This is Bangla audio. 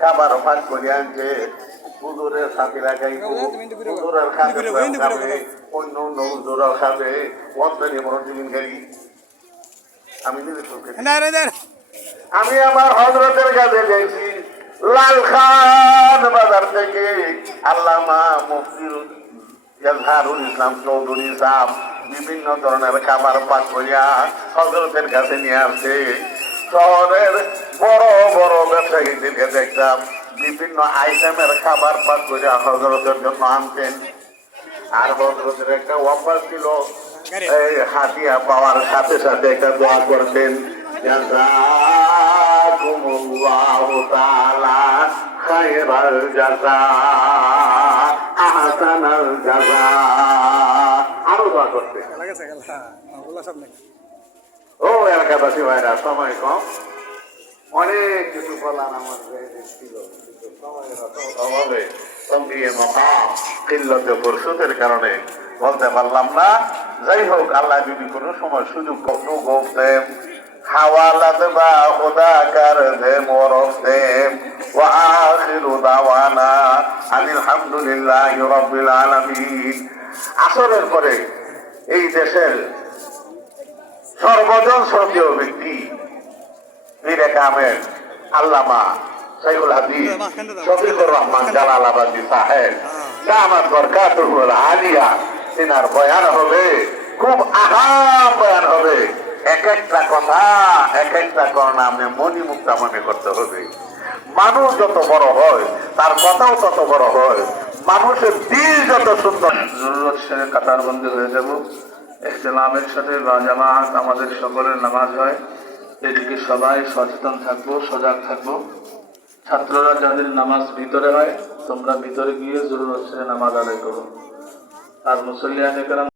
খাবার ভাগ করে আনছে, হুজুরের সাথীরা খাইব, হুজুরের খাবে, অন্য অন্য হুজুরাও খাবে, অন্তরে বড় টিফিন খাই। আমি নিজে আমি আমার হযরতের কাছে গেছি লালখান বাজার থেকে আল্লামা মুফতি ইজহারুল ইসলাম চৌধুরী সাহেব বিভিন্ন ধরনের খাবার পাক করিয়া হযরতের কাছে নিয়ে আসছে। শহরের বড় বড় ব্যবসায়ীদেরকে দেখতাম বিভিন্ন আইটেমের খাবার পাক করিয়া হযরতের জন্য আনতেন। আর হযরতের একটা অভ্যাস ছিল, এই হাতিয়া পাওয়ার সাথে সাথে একটা দোয়া করতেন, জাযাকুমুল্লাহু তাআলা খায়রাল জাযা আহসানাল জাযা। আরো দোয়া করতেন। ও এলাকাবাসী ভাইরা, সময় কম, অনেক কিছু বলার আমার ছিল, কিন্তু সময়ের অভাবে কিল্লতে ফুরসতের কারণে বলতে পারলাম না। যাই হোক, আল্লাহ যদি কোনো সময় সুযোগ দেন, হাওয়ালাত বা খুদা কর দে মোরফতে ওয়া আখিরু দাওয়ানা আলহামদুলিল্লাহি রাব্বিল আলামিন। আসরের পরে এই দেশের সর্বজন শ্রদ্ধেয় ব্যক্তি পীর কামেল আল্লামা শাইখুল হাদিস শফিকুর রহমান জালালাবাদী সাহেব দামাত বরকাতুহুল আলিয়া, এনার বয়ান হবে, খুব আহাম বয়ান হবে। এক একটা কথা, এক একটা করোনা আপনি মনি মুক্তা মনে করতে হবে। মানুষ যত বড় হয় তার কথাও তত বড় হয়, মানুষের দিল যত সুন্দর। জরুরত সেরে কাতার বন্দী হয়ে যাব, ইহতিলামের সাথে বা জামাত আমাদের সকলের নামাজ হয়, এদিকে সবাই সচেতন থাকবো, সজাগ থাকবো। ছাত্ররা যাদের নামাজ ভিতরে হয়, তোমরা ভিতরে গিয়ে জরুরত সেরে নামাজ আদায় করো। আর মুসল্লিয়ানে কেরাম